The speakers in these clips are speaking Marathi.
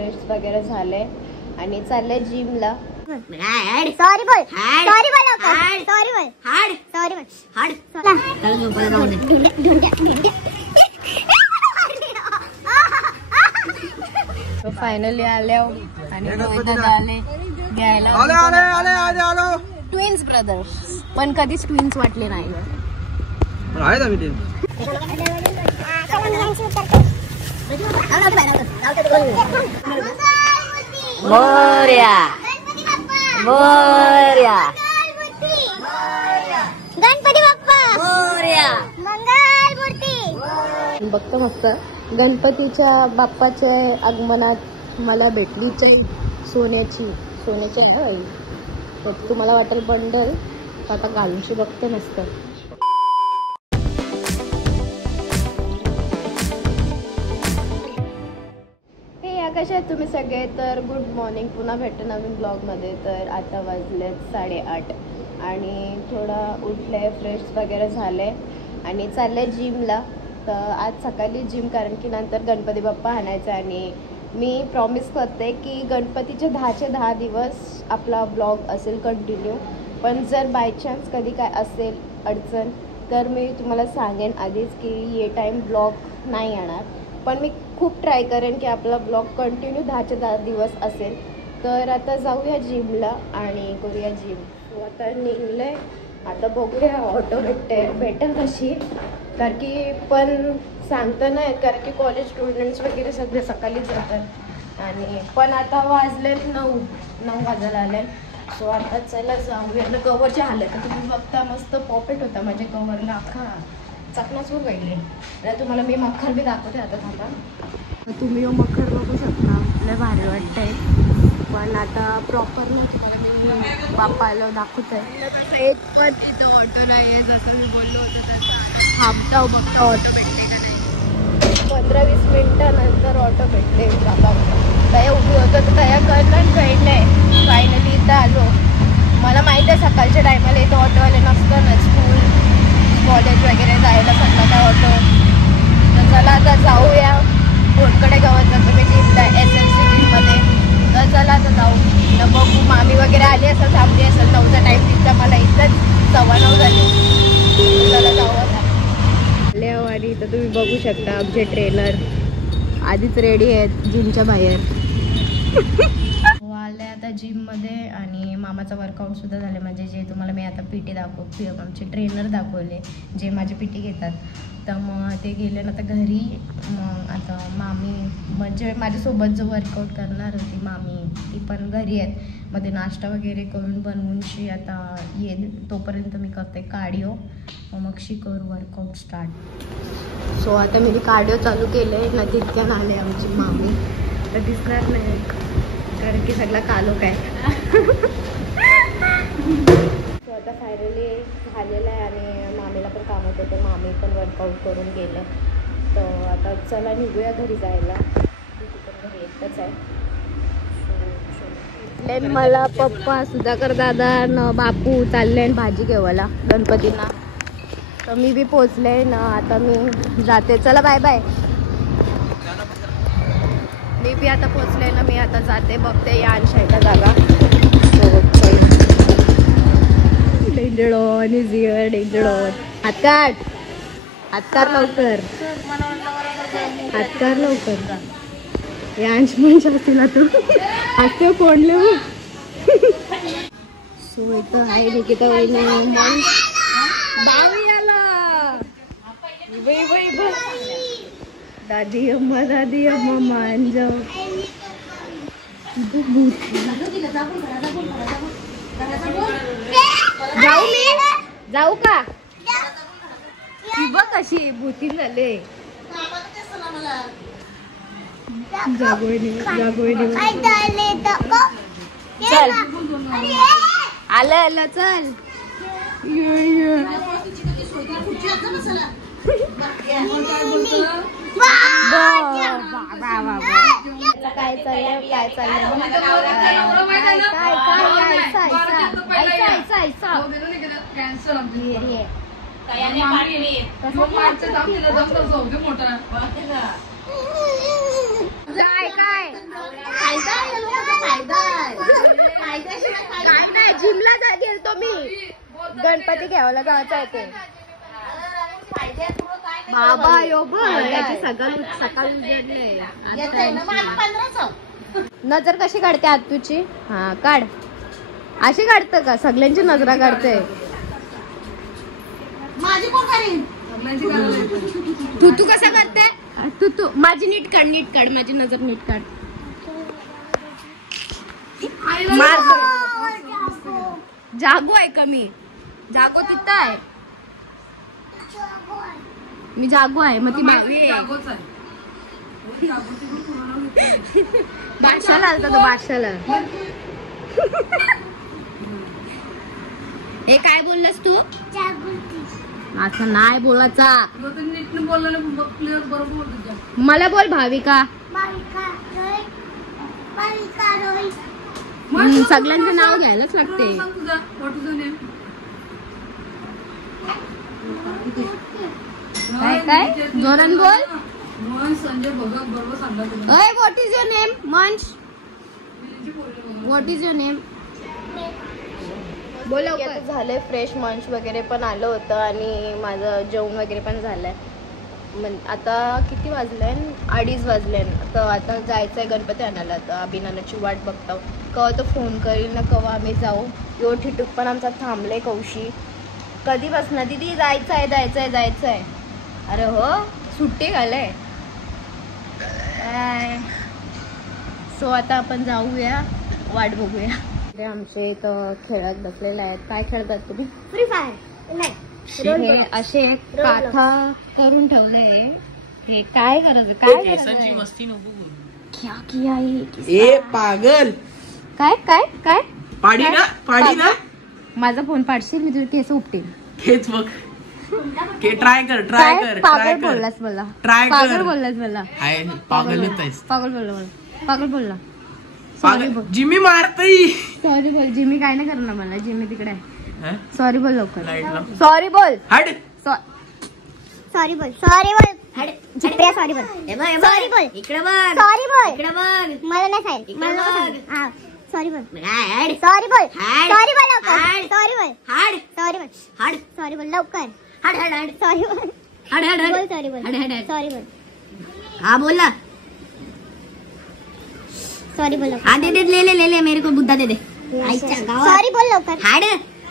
फ्रेश वगैरे झाले आणि चालले जिमला. सॉरी बोल, सॉरी बोल, सॉरी बोल, हाड, सॉरी बोल, हाड. फायनली आले आणि आले घ्यायला. ट्विन्स ब्रदर्स, पण कधीच ट्विन्स वाटले नाही. मोरया मोरया गणपती बाप्पा मोरया. मंगल मूर्ती. बघतो मस्त गणपतीच्या बाप्पाच्या आगमनात मला भेटली सोन्याची हळी. तर तुम्हाला वाटेल बंडल, आता घालूनशी बघते मस्त. कशा आहेत तुम्ही सगळे? तर गुड मॉर्निंग, पुन्हा भेटतो नवीन ब्लॉगमध्ये. तर आता वाजलेत 8:30 आणि थोडा उठले, फ्रेश वगैरे झाले आणि चालले जिमला. तर आज सकाळी जिम, कारण की नंतर गणपती बाप्पा आणायचा आणि मी प्रॉमिस करते की गणपतीचे 10चे 10 दिवस आपला ब्लॉग असेल कंटिन्यू. पण जर बाय चान्स कधी काय असेल अडचण तर मी तुम्हाला सांगेन आधीच की ये टाईम ब्लॉग नाही येणार. पण मी खूप ट्राय करेन की आपला ब्लॉग कंटिन्यू 10चे 10 दिवस असेल. तर आता जाऊया जिमला आणि करूया जिम. सो आता निघले, आता बघूया ऑटो भेटेल कशी, कारण की पण सांगता नाही, कारण की कॉलेज स्टुडंट्स वगैरे सगळे सकाळीच जातात. आणि पण आता वाजले 9 वाजायला आले. सो आता चला जाऊया. कवरच्या हालत तर तुम्ही बघता मस्त पॉकेट होता माझ्या कवरला, अख्खा चकनाचूर वेगळे. तर तुम्हाला मी मखर बी दाखवते आता. थांबा, तुम्ही मखर बघू शकता, लय भारी वाटतंय. पण आता प्रॉपर ना तुम्हाला मी बाप्पाला दाखवत आहे. एक पण तिथं ऑटो नाही आहे, जसं मी बोललो होतं तसं. थांबता बघता ऑटो भेटते का नाही. 15-20 मिनटानंतर ऑटो भेटते. बाबा तया उभी होतं तर तया करणं कळलं. फायनली इथं आलो. मला माहीत आहे सकाळच्या टायमाला इथं ऑटोवाले नसतं ना, स्कूल कॉलेज वगैरे जायला समजा काय ऑटो. तर चला आता जाऊया. कोणकडे गावात जातो मी जिमला, SMCमध्ये. तर चला आता जाऊ न बघू. मामी वगैरे आली असेल, थांबली असेल. 9चा टाईम तिथं, मला इथंच 9:15 झाले. चला जाऊ आता. आणि इथं तुम्ही बघू शकता आमचे ट्रेनर आधीच रेडी आहेत जिमच्या बाहेर. आले आता जिममध्ये आणि मामाचा वर्कआउट सुद्धा झाले. म्हणजे जे तुम्हाला मी आता PT आमचे ट्रेनर दाखवले जे माझे PT घेतात. तर मग ते गेले ना तर घरी. मग आता मामी म्हणजे माझ्यासोबत जो वर्कआउट करणार होती मामी, ती पण घरी आहेत. मग ते नाश्ता वगैरे करून बनवूनशी आता येईल. तोपर्यंत मी करते कार्डिओ, मग करू वर्कआउट स्टार्ट. सो आता मी कार्डिओ चालू केलं आहे ना, तितक्यान आले आमची मामी. तर दिसणार नाही कारण की सगळा कालोख आहे. सो आता फायनली झालेलं आहे आणि मामीला पण काम होतं, तर मामी पण वर्कआउट करून गेलं. तर आता चला निघूया घरी जायला. पण घरी एकच आहे. मला पप्पा, सुधाकर दादा न बापू चालले भाजी घेवायला गणपतींना. तर मी बी पोचले ना, आता मी जाते. चला बाय बाय. मी बी आता पोचले ना, मी आता जाते. बघते या अंशायला जागा. Danger on is here, danger on. हात काढ लवकर, हात काढ लवकर. या अंश म्हणजे असतील ना तू हास्य फोडले. सो इथं आहे निकिता वहिनी. दादी अम्मा मान जाओ. जाऊ का? बघ कशी भूती झाले. जागोय चल, आलं चल. काय चाललंय काय जिमला गेलतो मी, गणपती घ्यायला जायचं आहे ते. बाबा यो सकाळ उजडले. नजर कशी काढते आत तुझी? हा काढ. अशी काढतं का? सगळ्यांची नजरा काढते. तू कसा करते? तू माझी नीट काढ, माझी नजर नीट काढ. जागो आहे का मी? जागो तिथं आहे. मी जागो आहे, मग ती भावी आहे. बादशाला आलता तो, बादशाला. हे काय बोललास तू? असं नाही बोलायचा. मला बोल भाविका. सगळ्यांचं नाव घ्यायलाच लागते. काय जोरान बोल. संजय भगत बरोबर सांगा. What is your name? मंच. What is your name? बोला. झालंय फ्रेश, मंच वगैरे पण आलं होतं आणि माझं जेवण वगैरे पण झालंय. आता किती वाजले? 2:30 वाजले. आता जायचंय गणपती आणायला. आता अभिनंदनाची वाट बघतो, केव्हा तो फोन करील ना केव्हा आम्ही जाऊ. यो ठिटूक पण आमचा थांबले. कौशी कधी बसणार? दीदी जायचंय. अरे हो, सुट्टी घालय. सो आता आपण जाऊया, वाट बघूया. आमचे इथं खेळत बसलेले आहेत. काय खेळतात तुम्ही? Free fire. हे असे काथा करून ठेवले. हे काय करायचं? काय मस्ती नको. क्या किया ए पागल. काय काय काय पाडी ना. माझा फोन पाडशील, मी तुझे केस उपटेल. हेच बघ. ट्राय कर. पागल बोललास मला. पागल बोलला. जिम्मी मारतय. सॉरी बोल. जिम्मी काय नाही करणार मला. जिम्मी तिकडे आहे. सॉरी बोल लवकर. सॉरी बोल. सॉरी बोल. चिपऱ्या सॉरी बोल. सॉरी बोल. इकडे बघ. सॉरी बोल. मला नाही सांग. मला सॉरी बोल. सॉरी बोल. सॉरी बोल लवकर. सॉरी बोल. सॉरी बोल लवकर. सॉरी बोल. सॉरी बोल. सॉरी बोल. हा बोला. सॉरी बोल. हाँ दे ले मेरे को बुद्धा दे दे. सॉरी बोल लवकर. हाड.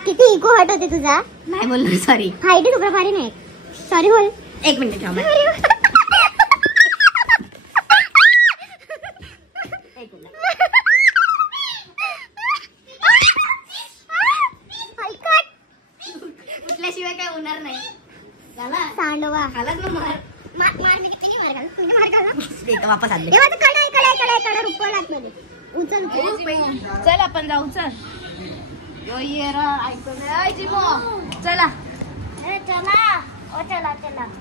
किती इको हट होते तुझा. नाही बोललो सॉरी. हाईडी तुकडा भारी नाही. सॉरी बोल. 1 मिनिट थांब. उठल्याशिवाय काय होणार नाही. सांडवा. मी किती मार वापस आले. चल आपण जाऊ. चल चला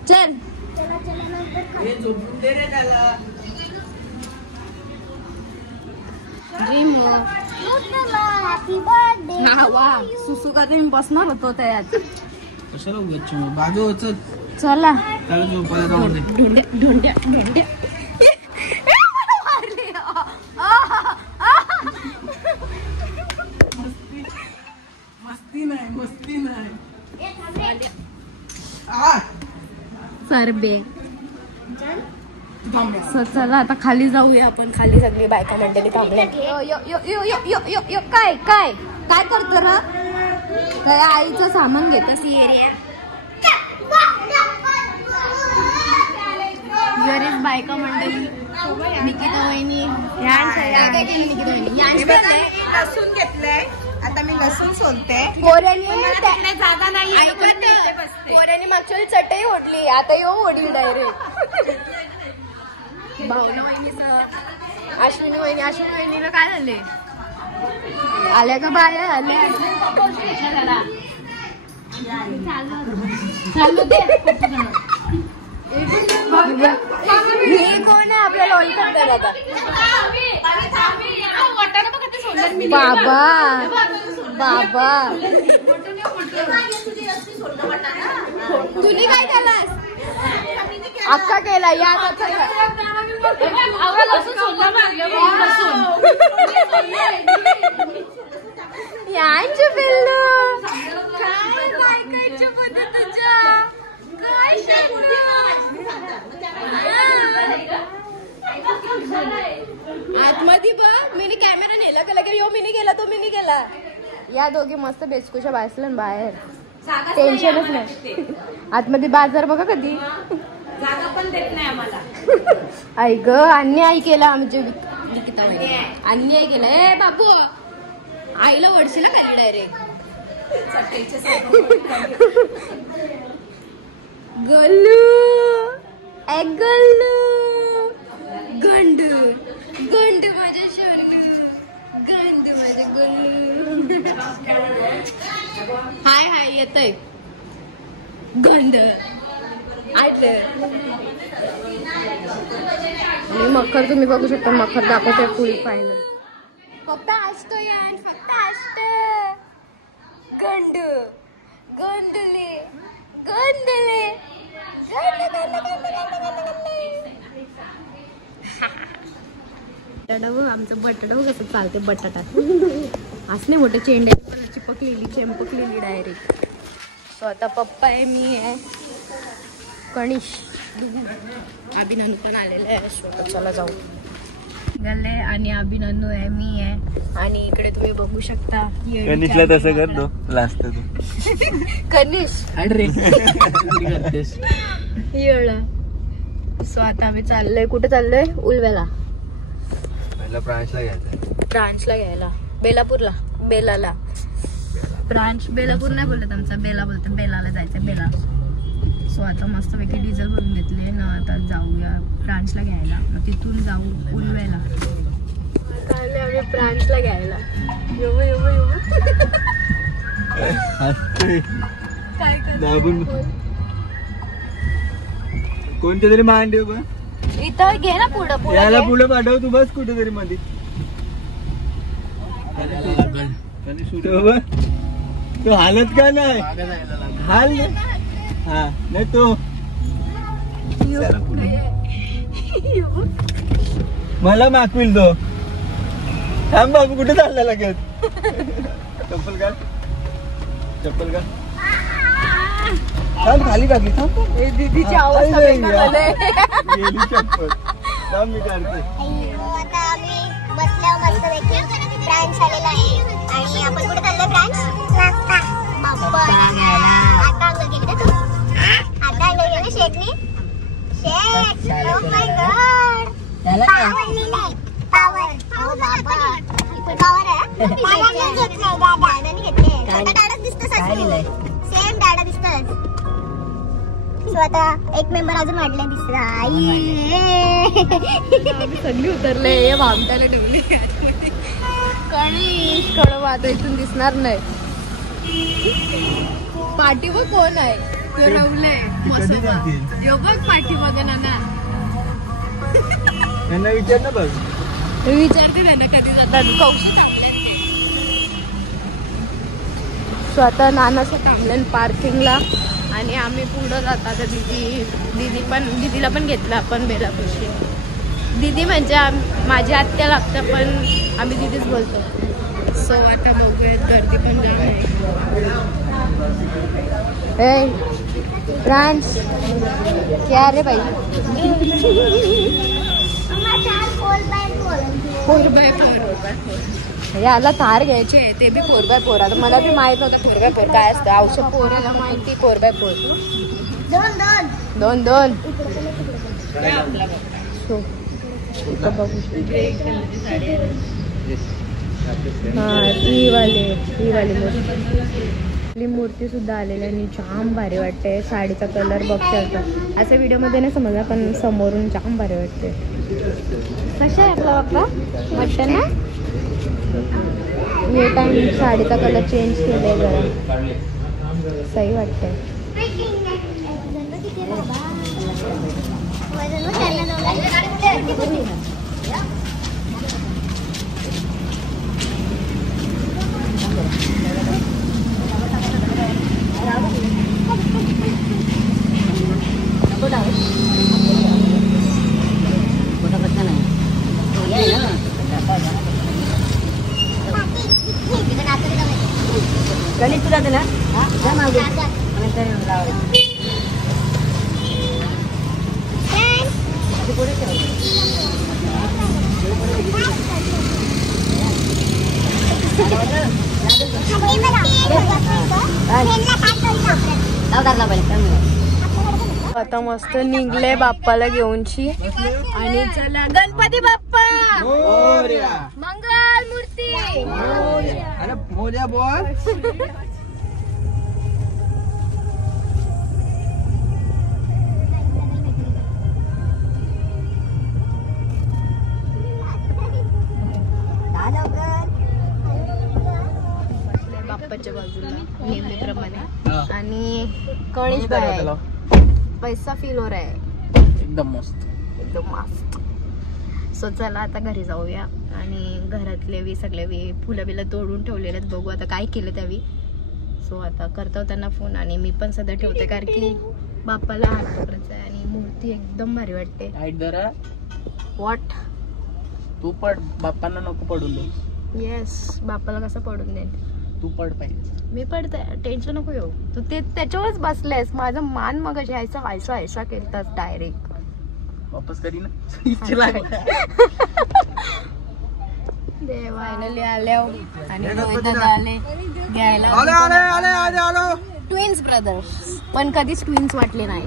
चल. सुसू का मी बसणार होतो त्यात. कशाला बाजू. चला. ढोंड्या. मस्ती नाही. सरबे. चला आता खाली जाऊया आपण. खाली सगळी बायका मंडळी थांबले. काय काय काय करतो र? काय आईचं सामान घेत असी एरिया. बरेच बायका मंडळी. निकिता वहिनी लसूण घेतलंय. आता मी लसूण सोलते. जागा नाही. पोऱ्याने मागच्या वेळी चटई ओढली, आता यो ओढली डायरेक्ट. भावना वहिनीचं. अश्विनी वहिनीला काय झाले? आल्या का बाया? आल्या. हे कोण आहे? आपल्याला ओळखत नाही आता. बाबा तुम्ही काय केलास? अक्का केला. या यांचे पिल्लू काय बायकांचे पद्धत तुझ्या काय आतमध्ये बघ मी कॅमेरा नेला का लगे यो मी गेला तो मी गेला या दोघी मस्त बेचकुशा बसल्या बाहेर टेन्शनच नाही आतमध्ये बाजार बघा कधी जागा पण देत नाही आम्हाला आई ग अन्याय केला आमच्या अन्याय केला ए बाबू आईला वडशीला काय डायरेक्ट गल्लू ए गल्लू गंड गंड माझ्या शोनू गंड माझ्या गल्लू हाय हाय येतय गंड आणि मखर तुम्ही बघू शकता मखर दाखवतोय फुल फायनल फक्त असतो यान फक्त असत गंड गंडले गंडले गंड गंड गंड गंड गंड गंड आमचं बटाटा कसं चालते बटाटा असले मोठे चेंडे चिपकलेली चेंपकलेली डायरेक्ट सो आता पप्पा आहे मी आहे कणिश अभिनंदू पण आलेलं आहे चला जाऊ गल्ले आणि अभिनंदू आहे मी आहे आणि इकडे तुम्ही बघू शकता कनिशला तसं करतो लास्ट तू कनिश अरे येळं सो आता आम्ही चाललोय कुठे चाललोय उलव्याला ब्रांचला घ्यायचं ब्रांचला घ्यायला बेलापूरला बेलाला ब्रांच बेलापूर नाही बोलत आमचा बेला बोलतो बेलाला जायचं बेला सो आता मस्तपैकी डिझेल भरून घेतले ना आता जाऊया ब्रांचला घ्यायला मग तिथून जाऊ उलव्याला चालले आम्ही ब्रांचला घ्यायला येऊ येऊ येऊ काय दाबून कोणत्या तरी मांडव बघ इथं घे ना पुढं याला पुढं पुढे पाठव तू बस कुठेतरी मध्ये तो हालत का नाही हाल हा नाही तो मला मागविल तो थांब बाबू कुठे चालला लगेच चप्पल काढ चप्पल काढ थांब खाली टाकली थांब दीदीची आवाज गेली चप्पल थांब मी काढते आता आम्ही बसल्यावर मस्त पैकी ब्रांच आलेला आहे आणि आपण कुठे चाललोय ब्रांच बाप्पा आता अंगल गेली ना तू आता अंगल गेली शेटनी शेट ओ माय गॉड पावर लिहिलंय पावर ओ बाबा पावर आहे दादाने घेतलंय दादाने घेतलंय आता दादाच दिसतं सेम दादा दिसतं सो आता एक मेंबर अजून वाढलाय दिसला सगळी उतरले हे भामट्याला ठेवली कणीश कडव आता इथून दिसणार नाही पाठीवर कोण आहे ठेवलंय बघ पाठीमागे नाना यांना विचार ना बघ विचारते त्यांना कधी जातात कौशी सो आता नानाचं थांबलं पार्किंगला आणि आम्ही पुढं जातो आता दीदीला पण घेतलं आपण बेलापूरशी दीदी म्हणजे माझी आत्या लागतं पण आम्ही दीदीच बोलतो सो आता बघूयात गर्दी पण जाम आहे ब्रांच क्या रे भाई 4x4 याला थार घ्यायचे ते बी 4x4 आता मला बी माहित नव्हतं 4x4 काय असतं औषध पोराला माहिती 4x4 दोन ही वाली मूर्ती सुद्धा आलेली आणि जाम भारी वाटते साडीचा कलर बघता असं व्हिडिओ मध्ये नाही समजला पण समोरून जाम भारी वाटते कशा आहे आपला बाप्पा वाटतं ना हे टाइम साडीचा कलर चेंज केलाय जरा सही वाटतंय गणित तुला ना आता मस्त निघले बाप्पाला घेऊनची आणि चला गणपती बाप्पा मंगल मूर्ती. अरे मोर्या बोल. बाप्पाच्या बाजूला नेहमीप्रमाणे आणि गणेश भाई पैसा फील हो रहा है एकदम मस्त. एकदम मस्त. सो चला आता घरी जाऊया आणि घरातले सगळे फुलं बिलं तोडून ठेवलेले आहेत. बघू आता काय केलं त्यावेळी. सो आता करतो त्यांना फोन आणि मी पण सध्या ठेवते कारण की बाप्पाला हात पकडायचा आहे आणि मूर्ती एकदम भारी वाटते. वॉट तू पड, बाप्पांना नको पडून दे. येस बाप्पाला कसं पडून देईन. तू पड पाहिजे. मी पडते, टेन्शन नको येऊ. तू ते त्याच्यावरच बसलेस. माझं मान मग यायचा व्हायसा केलतास डायरेक्ट. वापस करी ना. फायनली आले आणि आले घ्यायला. ट्विन्स ब्रदर्स पण कधीच ट्विन्स वाटले नाही.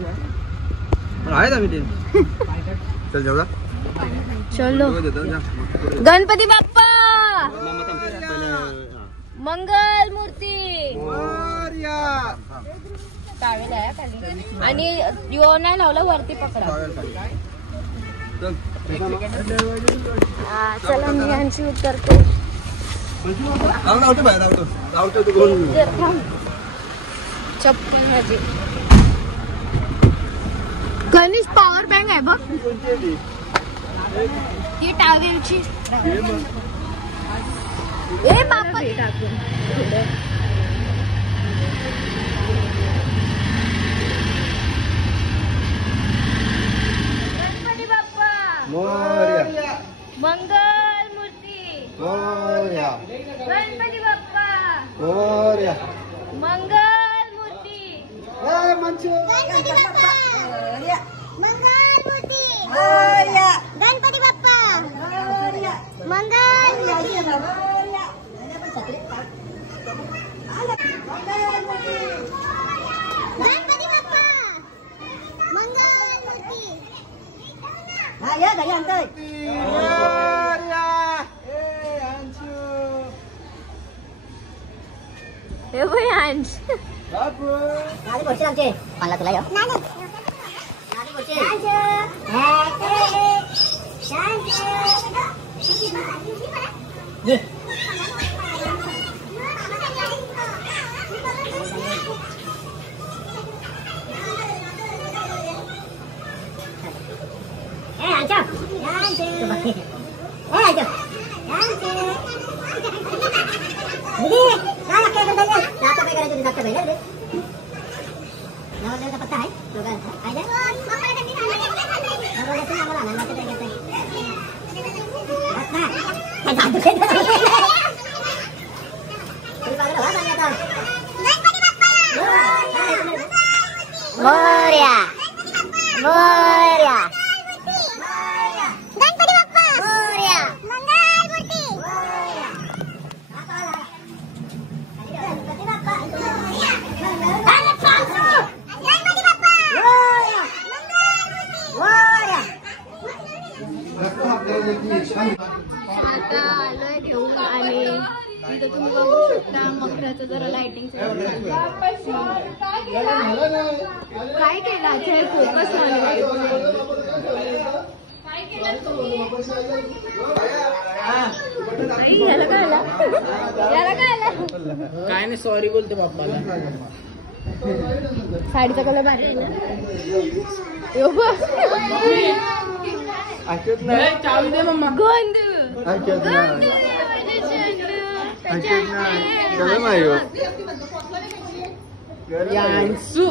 चलो गणपती बाप्पा मंगल मूर्ती. टावेल आहे खाली आणि यो नाही लावला वरती पकडा. चला मी यांची उतरते. चप्पल माझी. गणेश पॉवर बँक आहे बघ ही टावेलची. ए बाप्पा टाकून गणपती बाप्पा मंगल मूर्ती. गणपती बाप्पा मंगल मूर्ती. गणपती बाप्पा मंगल मूर्ती. गणपती बाप्पा मंगल मूर्ती. गणपती बाप्पा मंगल मूर्ती. या घरी आणतोय. हे बघ अंश नाली बोलशील आमचे मला तुला येऊ नाली बोलशील. पत्ता आहे मोरया मोरया गणपती बाप्पा मोरया मंगल मूर्ती. गणपती बाप्पा आता आलोय घेऊन आणि इथं तुम्ही बघू शकता मकराचं जरा लाइटिंग काय केलं हे फोकस काय नाही सॉरी बोलते बाप्पाला. साडीचा कलर भारी आहे ना. चालू दे मम्मा. यांसू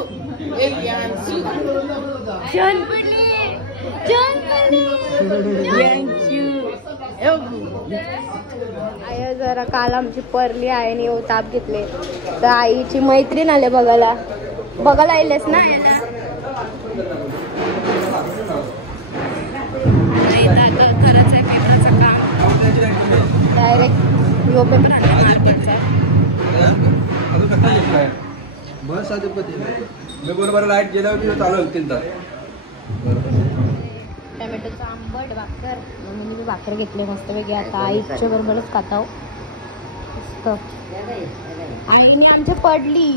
आई जरा काल आमची परली आईने येऊ ताप घेतले तर आईची मैत्रीण आले बघायला आलेस ना याला खरंच आहे पेपरचं काम डायरेक्ट यो पेपर बस मी बरोबर लाईट गेल्यावर चालू 3 तास. टोमॅटोचं आंबट भाकर म्हणून मी भाकर घेतले मस्त वेगळे आता आईच्या बरोबरच खाताव मस्त. आईने आमच्या पडली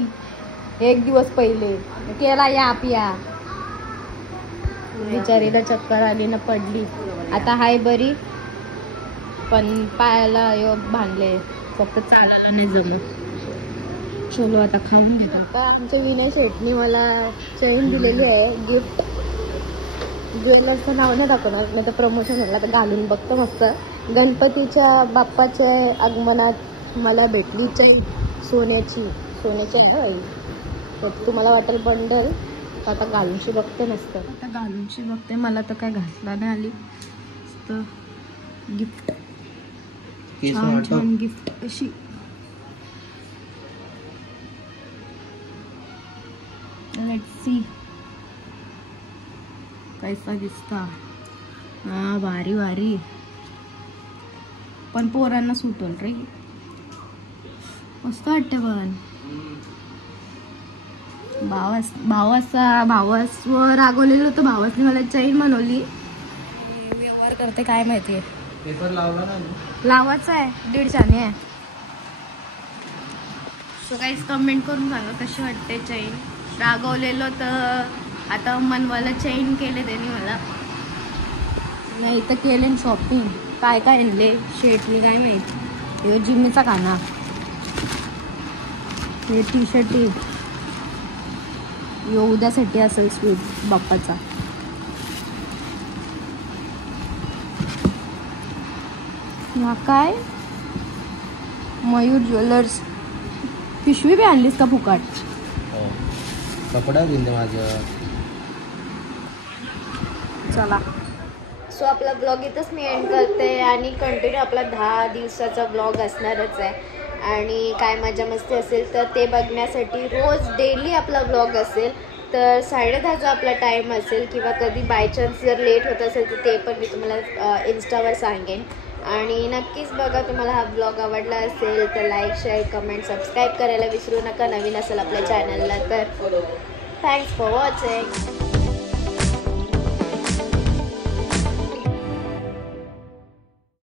1 दिवस पहिले केला या पिया बिचारीला चक्कर आली ना पडली आता हाय बरी पण पायाला योग बांधले फक्त चालायला नाही जमत. चलो आता खाऊन घेतो. आता आमच्या विनय शेटनी मला चैन दिलेली आहे गिफ्ट. ज्वेलर्सचं नाव नाही दाखवणार नाही तर प्रमोशन होणार तर घालून बघतो मस्त. गणपतीच्या बाप्पाच्या आगमनात मला भेटली चैन सोन्याची आहे ना बाई. तर तुम्हाला वाटेल बंडल आता घालूनशी बघते नसतं आता घालूनशी बघते मला तर काय घासला नाही आली तर गिफ्ट छान गिफ्ट अशी लेट्स सी कैसा दिसता. हा भारी पण पोरांना सुटल रे मस्त वाटते पण भावासवर रागवलेलं होतं भावासने मला चैन बनवली. व्यवहार करते काय माहितीये पेपर लावला ना लावायचं आहे 150 आहे. सो काहीच कमेंट करून सांगा कशी वाटते चैन. रागवलेलं तर आता मनवाला चैन केले त्यांनी मला नाही तर केले शॉपिंग काय आणले शेटली काय माहिती. हे जिम्मीचा काना हे टी शर्ट उद्यासाठी असेल स्वीट बाप्पाचा. हा काय मयूर ज्वेलर्स पिशवी बी आणलीस का फुकाट. कपडा घेऊन दे माझं. चला सो आपला ब्लॉग इथंच मी एंड करते आणि कंटिन्यू आपला 10 दिवसाचा ब्लॉग असणारच आहे. आणि काय मजा मस्ती असेल तर ते बघण्यासाठी रोज डेली आपला ब्लॉग असेल तर 10:30चा आपला टाईम असेल किंवा कधी बाय चान्स जर लेट होत असेल तर ते पण मी तुम्हाला इन्स्टावर सांगेन. आणि नक्कीच बघा. तुम्हाला हा ब्लॉग आवडला असेल तर लाईक शेअर कमेंट सबस्क्राईब करायला विसरू नका. नवीन असेल आपल्या चॅनलला तर थँक्स फॉर वॉचिंग.